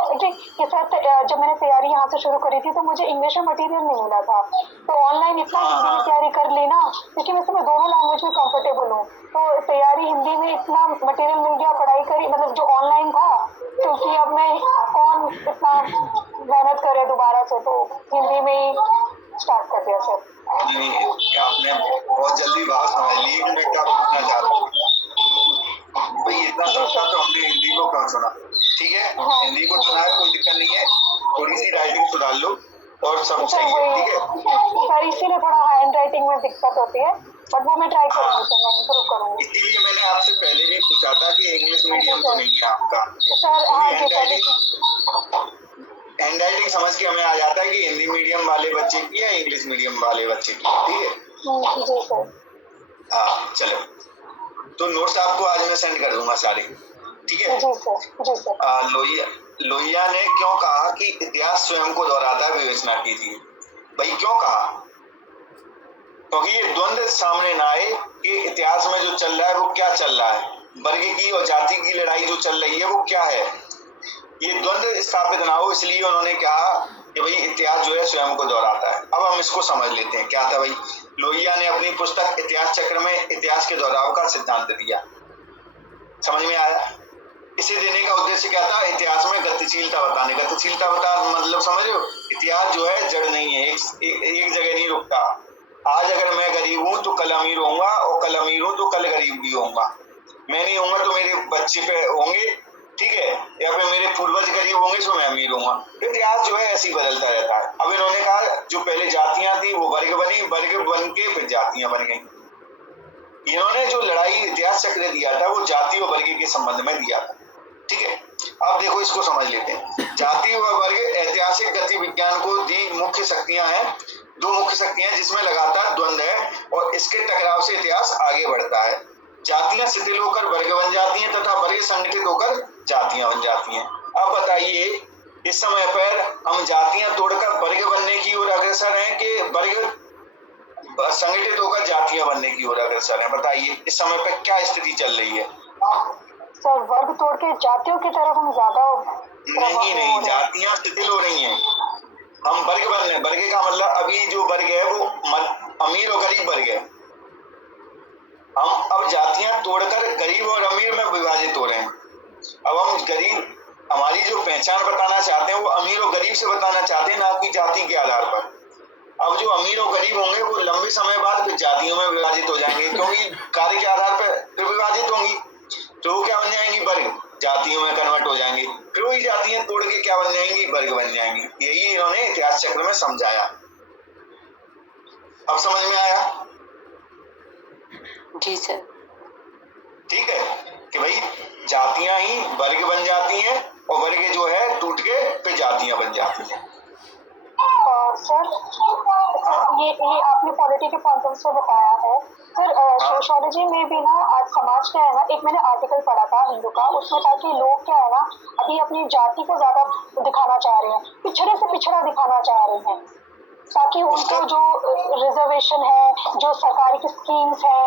कि सर जब मैंने तैयारी यहाँ से शुरू करी थी तो मुझे इंग्लिश में मटेरियल नहीं मिला था, तो ऑनलाइन इतना हिंदी में तैयारी कर ली ना, क्योंकि मैं इसमें दोनों लैंग्वेज में कंफर्टेबल हूँ, तो तैयारी हिंदी में इतना मटेरियल मिल गया, पढ़ाई करी, मतलब जो ऑनलाइन था, क्योंकि अब मैं कौन इतना मेहनत करे दोबारा से, तो हिंदी में ही स्टार्ट कर दिया सर। आपने बहुत जल्दी बात समझ ली कि मैं क्या पूछना चाहता हूँ। भाई इतना सस्ता तो हमने हिंदी को क्यों सुना? ठीक है, हिंदी को सुना है, कोई दिक्कत नहीं है, थोड़ी सी राइटिंग सुधार लो और सब सही है। ठीक है सर, इसीलिए थोड़ा हैंड राइटिंग में दिक्कत होती है, बट वो मैं ट्राई करूंगी सर, मैं इम्प्रूव करूंगी। इसीलिए मैंने आपसे पहले भी पूछा था कि इंग्लिश मीडियम तो नहीं है आपका। सर हैंड राइटिंग समझ के हमें आ जाता है कि हिंदी मीडियम वाले बच्चे की या इंग्लिश मीडियम वाले बच्चे की। ठीक है, जी सर। हाँ चलो, तो नोट्स आपको आज मैं सेंड कर दूंगा सारे। ठीक है, जी सर, जी सर। लोहिया ने क्यों कहा कि इतिहास स्वयं को दोहराता है, विवेचना कीजिए। भाई क्यों कहा? क्योंकि ये द्वंद्व सामने ना आए कि इतिहास में जो चल रहा है वो क्या चल रहा है, वर्ग की और जाति की लड़ाई जो चल रही है वो क्या है, ये द्वंद्व स्थापित ना हो, इसलिए उन्होंने कहा कि भाई इतिहास जो है स्वयं को दोहराता है। अब हम इसको समझ लेते हैं क्या था। भाई लोहिया ने अपनी पुस्तक इतिहास चक्र में इतिहास के दोहराव का सिद्धांत दिया। समझ में आया? इसे देने का उद्देश्य क्या था? इतिहास में गतिशीलता बताने। गतिशीलता बता मतलब समझ रहे हो, इतिहास जो है जड़ नहीं है, एक जगह नहीं रुकता। आज अगर मैं गरीब हूँ तो कल अमीर होऊंगा, और कल अमीर हूँ तो कल गरीब भी होऊंगा। मैं नहीं होऊंगा तो मेरे बच्चे पे होंगे, ठीक है, या फिर मेरे पूर्वज गरीब होंगे तो मैं अमीर होऊंगा। इतिहास जो है ऐसे ही बदलता रहता है। अब इन्होंने कहा जो पहले जातियां थी वो वर्ग बनी, वर्ग बन के फिर जातियां बन गई। इन्होंने जो लड़ाई इतिहास चक्र दिया था वो जाति और वर्ग के संबंध में दिया था। ठीक है, अब देखो इसको समझ लेते हैं। जाति व वर्ग ऐतिहासिक गति विज्ञान को दी मुख्य शक्तियां हैं, दो मुख्य शक्तियां जिसमें लगातार द्वंद्व है और इसके टकराव से इतिहास आगे बढ़ता है। जातियां शिथिल होकर वर्ग बन जाती हैं तथा वर्ग संगठित होकर जातियां बन जाती हैं। अब बताइए इस समय पर हम जातियां तोड़कर वर्ग बनने की ओर अग्रसर हैं कि वर्ग संगठित होकर जातियां बनने की ओर अग्रसर हैं? बताइए इस समय पर क्या स्थिति चल रही है? सर वर्ग तोड़ के जातियों की तरफ हम ज्यादा नहीं, जातियां शिथिल हो रही हैं, हम वर्ग बन रहे हैं। वर्ग का मतलब अभी जो वर्ग है वो अमीर और गरीब वर्ग है। हम अब जातियां तोड़कर गरीब और अमीर में विभाजित हो रहे हैं। अब हम गरीब, हमारी जो पहचान बताना चाहते हैं वो अमीर और गरीब से बताना चाहते हैं, ना कि जाति के आधार पर। अब जो अमीर और गरीब होंगे वो लंबे समय बाद फिर जातियों में विभाजित हो जाएंगे, क्योंकि कार्य के आधार पर फिर विभाजित होंगी, तो वो क्या बन जाएंगी? वर्ग, जातियों में कन्वर्ट हो जाएंगे। फिर वही जातियां तोड़ के क्या बन जाएंगी? वर्ग बन जाएंगी। यही इन्होंने इतिहास चक्र में समझाया। अब समझ में आया? जी सर। ठीक है कि भाई जातियां ही वर्ग बन जाती हैं और वर्ग जो है टूट के फिर जातियां बन जाती हैं। सर ये आपने पॉलिटी के पॉइंट ऑफ से बताया है सर। सोशियोलॉजी में भी ना आज समाज क्या है ना, एक मैंने आर्टिकल पढ़ा था हिंदू का, उसमें था कि लोग क्या है ना अभी अपनी जाति को ज्यादा दिखाना चाह रहे हैं, पिछड़े से पिछड़ा दिखाना चाह रहे हैं, ताकि उनको जो रिजर्वेशन है, जो सरकारी की स्कीम्स है।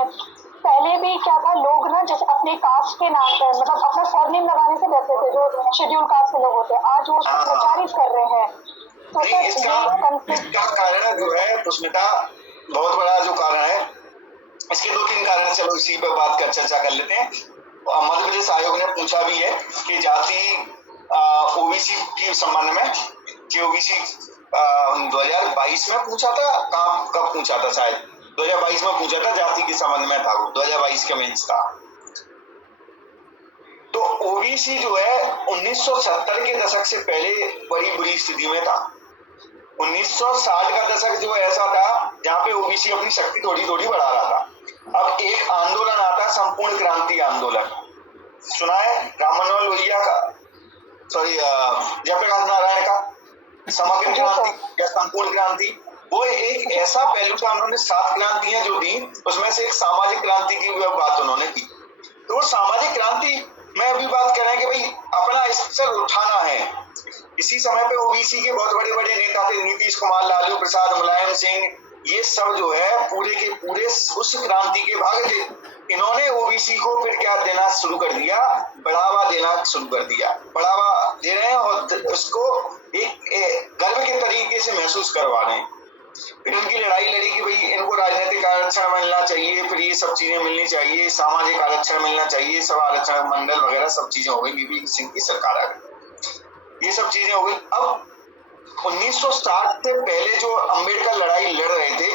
पहले भी क्या था, लोग ना जैसे अपने कास्ट के नाम पर मतलब अपना सरनेम लगाने से डरते थे, जो शेड्यूल कास्ट के लोग होते हैं, आज वो उसको प्रचारित कर रहे हैं। तो नहीं, इसका कारण जो है पुष्मिता, बहुत बड़ा जो कारण है, इसके 2-3 कारण। चलो इसी पर बात कर चर्चा कर लेते हैं। मध्य प्रदेश आयोग ने पूछा भी है कि जाति ओबीसी के संबंध में, कि ओबीसी 2022 में पूछा था, कब पूछा था? शायद 2022 में पूछा था, जाति के संबंध में था वो, 2022 का मेंस था। तो ओबीसी जो है 1970 के दशक से पहले बड़ी बुरी स्थिति में था। 1960 का दशक जो ऐसा था जहां पे ओबीसी अपनी शक्ति थोड़ी थोड़ी बढ़ा रहा था। अब एक आंदोलन आता है, संपूर्ण क्रांति आंदोलन, सुना है? राम मनोहर लोहिया का, सॉरी जयप्रकाश नारायण का समग्र क्रांति या संपूर्ण क्रांति। वो एक ऐसा पहलू था, उन्होंने 7 क्रांतियां जो दी उसमें से एक सामाजिक क्रांति की बात उन्होंने की। तो वो सामाजिक क्रांति में अभी बात कर रहे हैं कि भाई अपना स्तर उठाना है। इसी समय पे ओबीसी के बहुत बड़े बड़े नेता थे, नीतीश कुमार, लालू प्रसाद, मुलायम सिंह, ये सब जो है पूरे के पूरे उस क्रांति के भाग थे। इन्होंने ओबीसी को फिर क्या देना शुरू कर दिया? बढ़ावा देना शुरू कर दिया। बढ़ावा दे रहे हैं और उसको एक गर्व के तरीके से महसूस करवा रहे हैं। फिर उनकी लड़ाई लड़ी कि भाई इनको राजनीतिक आरक्षण मिलना चाहिए, फिर ये सब चीजें मिलनी चाहिए, सामाजिक आरक्षण मिलना चाहिए, सब आरक्षण मंडल वगैरह सब चीजें हो गई, बीबी सिंह की सरकार आ गई, ये सब चीजें हो गई। अब 1960 से पहले जो अंबेडकर लड़ाई लड़ रहे थे,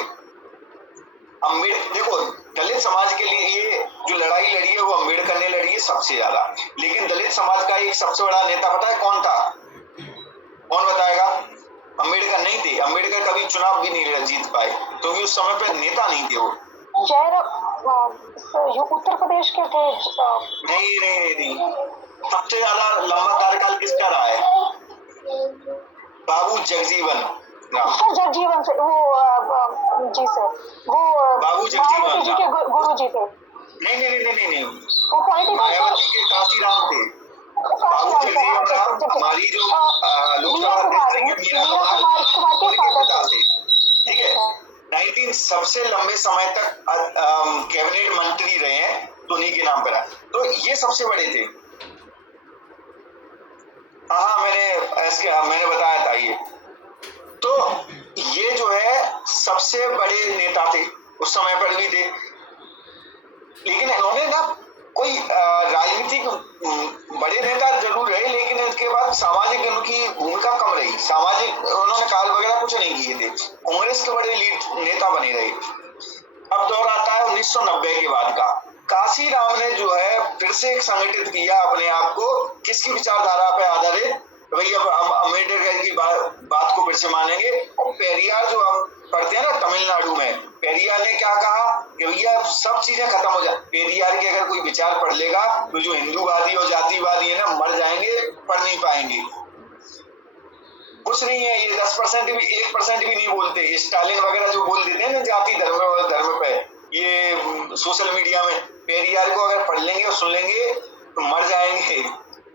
देखो दलित समाज के लिए ये जो लड़ाई लड़ी है वो अंबेडकर ने लड़ी है सबसे ज्यादा। लेकिन दलित समाज का एक सबसे बड़ा नेता पता है कौन था? कौन बताएगा? अंबेडकर नहीं थे। अंबेडकर कभी चुनाव भी नहीं जीत पाए क्योंकि उस समय पे नेता नहीं थे वो। उत्तर प्रदेश के थे। नहीं, सबसे ज्यादा लंबा कार्यकाल किसका रहा है? बाबू जगजीवन राम। जगजीवन से वो जी सर, वो बाबू जगजीवन जी के गुरु जी थे। नहीं, वो पॉलिटिकल मायावती के काशीराम थे। बाबू जगजीवन राम हमारी जो लोकसभा अध्यक्ष मीरा कुमार के पिता थे। ठीक है, 19 सबसे लंबे समय तक कैबिनेट मंत्री रहे हैं, तो उन्हीं के नाम पर है। तो ये सबसे बड़े थे। हाँ, मैंने बताया था ये। तो ये जो है सबसे बड़े नेता थे, उस समय पर भी थे। लेकिन इन्होंने ना कोई राजनीतिक बड़े नेता जरूर रहे, लेकिन इसके बाद सामाजिक उनकी भूमिका कम रही। सामाजिक उन्होंने कार्य वगैरह कुछ नहीं किए थे। कांग्रेस के बड़े लीड नेता बने रहे। अब दौर आता है 1990 के बाद का। काशी राम ने जो है फिर से एक संगठित किया अपने आप को, किसकी विचारधारा पे आधारित, भाई अब हम अम्बेडकर की बात को फिर से मानेंगे। और पेरियार जो हम पढ़ते हैं ना तमिलनाडु में, पेरियार ने क्या कहा कि भैया सब चीजें खत्म हो जाए। पेरियार के अगर कोई विचार पढ़ लेगा तो जो हिंदूवादी और जातिवादी है ना मर जाएंगे, पढ़ नहीं पाएंगे। कुछ नहीं है ये, 10% भी 1% भी नहीं बोलते। स्टालिन वगैरह जो बोल देते हैं ना जाति धर्म पे, ये सोशल मीडिया में, पेरियार को अगर पढ़ लेंगे और सुन लेंगे तो मर जाएंगे,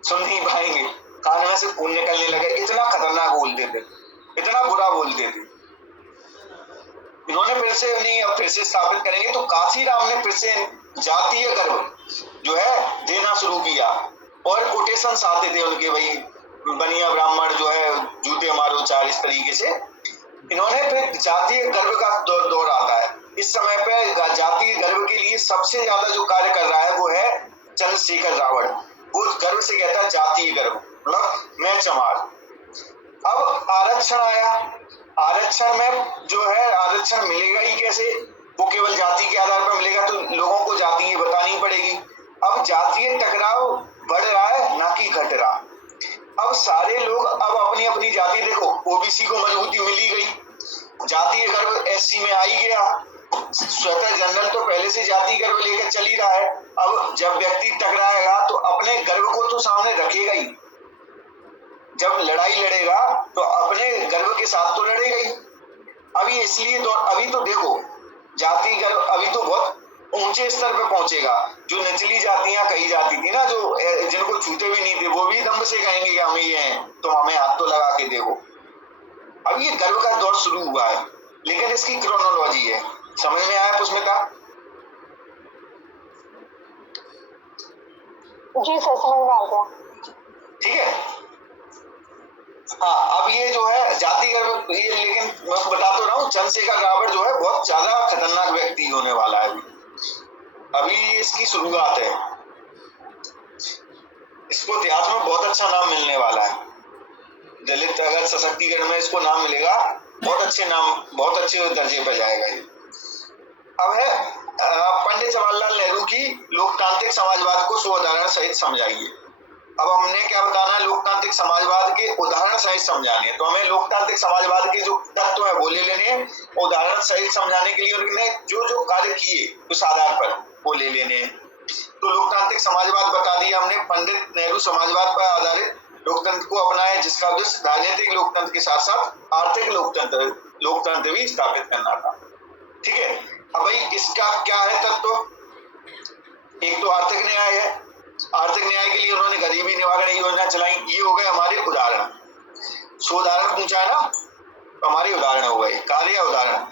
सुन नहीं पाएंगे, कान में से खून निकलने लगे। इतना खतरनाक बोलते थे, इतना बुरा बोलते थे। इन्होंने फिर से नहीं, अब फिर से स्थापित करेंगे। तो काशी राम ने फिर से जातीय गर्व जो है देना शुरू किया, और कोटेशंस आते थे उनके, भाई बनिया ब्राह्मण जो है जूते मारो चार, इस तरीके से। इन्होंने फिर जातीय गर्व का दौर आता है। इस समय पे जातीय गर्व के लिए सबसे ज्यादा जो कार्य कर रहा है वो है चंद्रशेखर रावण। वो गर्व से कहता है जातीय गर्व, मतलब मैं चमार। अब आरक्षण आया, आरक्षण में जो है आरक्षण मिलेगा ही कैसे, वो केवल जाति के आधार पर मिलेगा, तो लोगों को जाति बतानी पड़ेगी। अब जातीय टकराव बढ़ रहा है, ना कि घट रहा। अब सारे लोग अब अपनी अपनी जाति, देखो ओबीसी को मजबूती मिली गई, जातीय गर्व एससी में आ ही गया, स्वतः जनरल तो पहले से जाति गर्व लेकर चल ही रहा है। अब जब व्यक्ति टकराएगा तो अपने गर्व को तो सामने रखेगा ही, जब लड़ाई लड़ेगा तो अपने गर्व के साथ तो लड़ेगा ही। अभी इसलिए तो अभी तो देखो जाति गर्व अभी तो बहुत ऊंचे स्तर पे पहुंचेगा। जो निचली जातियां कही जाती थी ना, जो जिनको छूते भी नहीं थे, वो भी दम से कहेंगे कि हम ये हैं, तो हमें हाथ तो लगा के देखो। अब ये गर्व का दौर शुरू हुआ है, लेकिन इसकी क्रोनोलॉजी है। समझ में आया पुष्मिता? जी सर, समझ में आ गया। ठीक है। हाँ, अब ये जो है जाति गर्व, ये लेकिन मैं बता तो रहा हूँ, चंद्रशेखर रावण जो है बहुत ज्यादा खतरनाक व्यक्ति होने वाला है। अभी इसकी शुरुआत है, इसको इतिहास में बहुत अच्छा नाम मिलने वाला है। दलित अगर सशक्तिकरण में इसको नाम मिलेगा, बहुत अच्छे नाम, बहुत अच्छे दर्जे पर जाएगा ये। अब है पंडित जवाहरलाल नेहरू की लोकतांत्रिक समाजवाद को उदाहरण सहित समझाइए। अब हमने क्या बताना है, लोकतांत्रिक समाजवाद के उदाहरण सहित समझाने हैं। तो हमें लोकतांत्रिक समाजवाद के जो तत्व है वो ले लेने हैं, उदाहरण सहित समझाने के लिए उन्होंने जो जो कार्य किए उस आधार पर वो ले लेने हैं। तो लोकतांत्रिक समाजवाद बता दिया हमने, पंडित नेहरू समाजवाद पर आधारित लोकतंत्र को अपनाया, जिसका उद्देश्य राजनीतिक लोकतंत्र के साथ साथ आर्थिक लोकतंत्र भी स्थापित करना था। ठीक है। अब भाई इसका क्या है तत्व, एक तो आर्थिक न्याय है। आर्थिक न्याय के लिए उन्होंने गरीबी निवारण योजना चलाई। ये हो गए हमारे उदाहरण। सो उदाहरण पूछा है ना, तो हमारे उदाहरण हो गए, कार्य उदाहरण।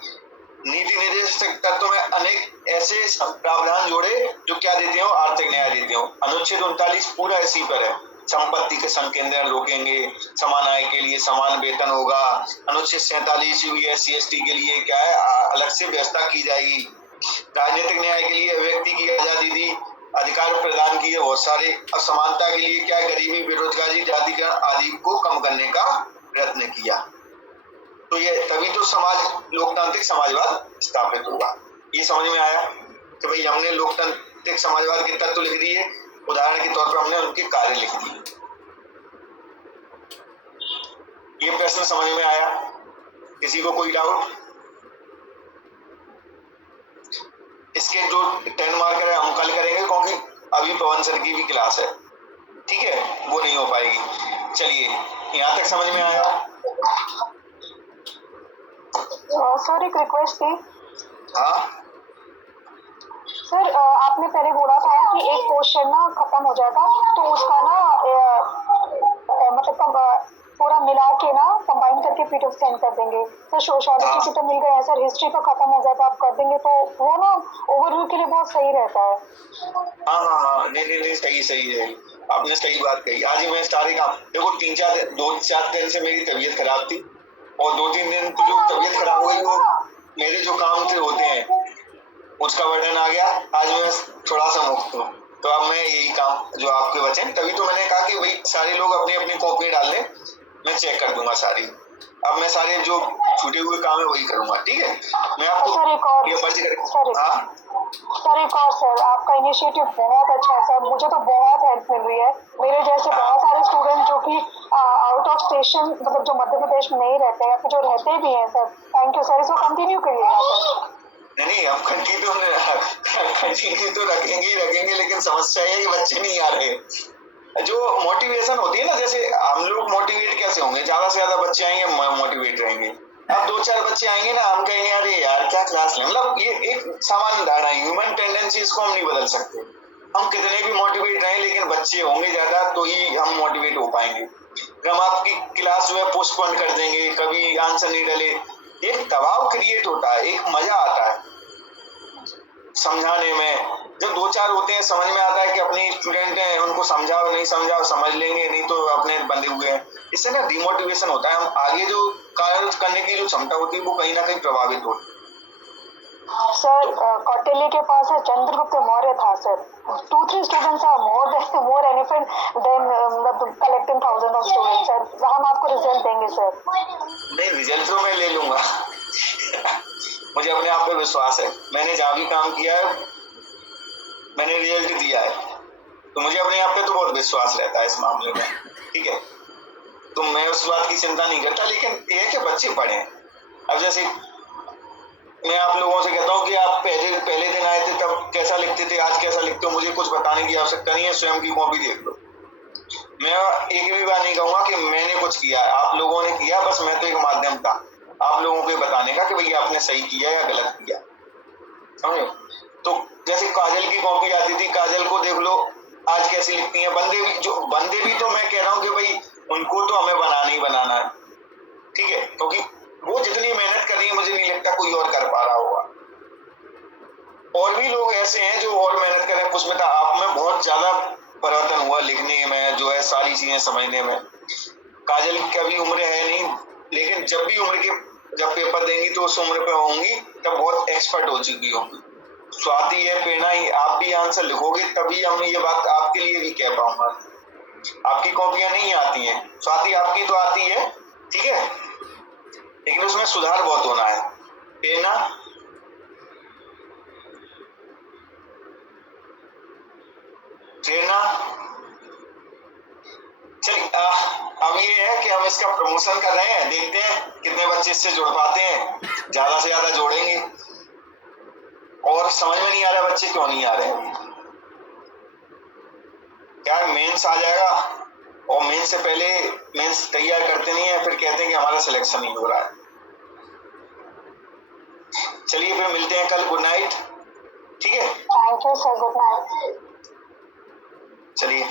नीति निर्देशक तत्व में अनेक ऐसे प्रावधान जोड़े जो क्या देते हो, आर्थिक न्याय देते हो। अनुच्छेद 39 पूरा इसी पर है, संपत्ति के संकेंद्रण रोकेंगे, समान आय के लिए समान वेतन होगा। अनुच्छेद 47 SC ST के लिए क्या है, अलग से व्यवस्था की जाएगी। राजनीतिक न्याय के लिए व्यक्ति की आजादी दी, अधिकार प्रदान किए बहुत सारे। असमानता के लिए क्या, गरीबी, बेरोजगारी, जातिकरण आदि को कम करने का प्रयत्न किया। तो ये तभी तो लोकतांत्रिक समाजवाद स्थापित हुआ। ये समझ में आया कि भाई हमने लोकतांत्रिक समाजवाद के तत्व लिख दिए, उदाहरण के तौर पर हमने उनके कार्य लिख दिए। ये प्रश्न समझ में आया? किसी को कोई डाउट? इसके जो 10 मार्कर है हम कल करेंगे, क्योंकि अभी पवन सर की भी क्लास है। ठीक है, वो नहीं हो पाएगी। चलिए, यहाँ तक समझ में आया? सर एक रिक्वेस्ट थी। हाँ सर, आपने पहले बोला था कि एक क्वेश्चन ना खत्म हो जाएगा, तो उसका ना मतलब पूरा मिला के ना कंबाइन करके पीडीएफ सेंड कर देंगे। सर सोशियोलॉजी की तो मिल गए हैं सर, हिस्ट्री तो खत्म हो जाएगा, आप कर देंगे तो वो ना ओवरव्यू के लिए बहुत सही रहता है। हाँ, नहीं सही है, आपने सही बात कही। आज ही मैं सारे काम, देखो 2-4 दिन से मेरी तबीयत खराब थी, और 2-3 दिन तो जो तबीयत खराब हुई वो मेरे जो काम से होते हैं उसका वर्डन आ गया। आज मैं थोड़ा सा मुक्त हूँ, तो अब मैं यही काम जो आपके बचे, तभी तो मैंने कहा कि भाई सारे लोग अपनी अपनी कॉपी डाल लें, मैं चेक कर दूंगा सारी। अब मैं सारे जो छूटे हुए काम है वही करूंगा। ठीक है, मैं आपको ये पर्ची कर। हाँ सर एक और सर, आपका इनिशिएटिव बहुत अच्छा है सर, मुझे तो बहुत हेल्प मिल रही है। मेरे जैसे बहुत सारे स्टूडेंट जो कि आउट ऑफ स्टेशन, मतलब जो मध्य प्रदेश में नहीं रहते हैं या फिर जो रहते भी हैं सर, थैंक यू सर, इसको कंटिन्यू करिएगा सर। नहीं, अब कंटिन्यू तो रखेंगे, लेकिन समस्या है कि बच्चे नहीं आ रहे। जो मोटिवेशन होती है ना, जैसे हम लोग मोटिवेट कैसे होंगे, ज्यादा से ज्यादा बच्चे आएंगे, मोटिवेट रहेंगे। अब 2-4 बच्चे आएंगे ना, हम कहेंगे अरे यार क्या क्लास लें, मतलब ये एक सामान्य धारणा है, ह्यूमन टेंडेंसीज को हम नहीं बदल सकते। हम कितने भी मोटिवेट रहें, लेकिन बच्चे होंगे ज्यादा तो ही हम मोटिवेट हो पाएंगे। हम आपकी क्लास जो है पोस्टपोन कर देंगे, कभी आंसर नहीं डले, एक दबाव क्रिएट होता है, एक मजा आता है समझाने में। जब 2-4 होते हैं, समझ में आता है कि अपने स्टूडेंट हैं, उनको समझाओ, नहीं समझाओ, समझ लेंगे, नहीं तो अपने बंधे हुए हैं। इससे ना डिमोटिवेशन होता है, हम आगे जो कार्य करने की जो क्षमता होती है वो कहीं ना कहीं प्रभावित होती है। सर कौटिल्य के पास चंद्रगुप्त मौर्य था sir, 2-3 students are more elephant than collecting thousand of students sir. हम आपको रिजल्ट देंगे सर। नहीं, रिजल्ट तो मैं ले लूंगा मुझे अपने आप पे विश्वास है, मैंने जहाँ भी काम किया है मैंने रिजल्ट दिया है, तो मुझे अपने आप पे तो बहुत विश्वास रहता है इस मामले में, ठीक है। तो मैं उस बात की चिंता नहीं करता, लेकिन ये है कि बच्चे पढ़ें। अब जैसे मैं आप लोगों से कहता हूँ कि आप पहले दिन आए थे तब कैसा लिखते थे, आज कैसा लिखते हो, मुझे कुछ बताने की आवश्यकता नहीं है, स्वयं की कॉपी देख लो। मैं एक भी बार नहीं कहूंगा कि मैंने कुछ किया है, आप लोगों ने किया, बस मैं तो एक माध्यम था आप लोगों को बताने का कि भैया आपने सही किया या गलत किया, समझे। तो जैसे काजल की कॉपी आती थी, काजल को देख लो आज कैसी लिखती है। बंदे भी तो मैं कह रहा हूँ कि भाई उनको तो हमें बनाना ही बनाना है, ठीक है, क्योंकि वो जितनी मेहनत कर रही है मुझे नहीं लगता कोई और कर पा रहा होगा। और भी लोग ऐसे हैं जो और मेहनत कर रहे हैं। पुष्मिता, आप में बहुत ज्यादा परिवर्तन हुआ लिखने में, जो है सारी चीजें समझने में। काजल की अभी उम्र है नहीं, लेकिन जब पेपर देंगी तो उस उम्र पे होंगी तब बहुत एक्सपर्ट हो चुकी होंगी। स्वाति है, प्रेरणा ही, आप भी आंसर लिखोगे तभी हम ये बात आपके लिए भी कह पाऊंगा। आपकी कॉपियां नहीं आती हैं, स्वाति आपकी तो आती है, ठीक है, लेकिन उसमें सुधार बहुत होना है। प्रेरणा, चलिए अब ये है कि हम इसका प्रमोशन कर रहे हैं, देखते हैं कितने बच्चे इससे जुड़ पाते हैं, ज्यादा से ज्यादा जोड़ेंगे। और समझ में नहीं आ रहा बच्चे क्यों नहीं आ रहे हैं, क्या मेंस आ जाएगा और मेंस से पहले मेंस तैयार करते नहीं है, फिर कहते हैं कि हमारा सिलेक्शन नहीं हो रहा है। चलिए फिर मिलते हैं कल, गुड नाइट, ठीक है। Thank you sir, good night. चलिए।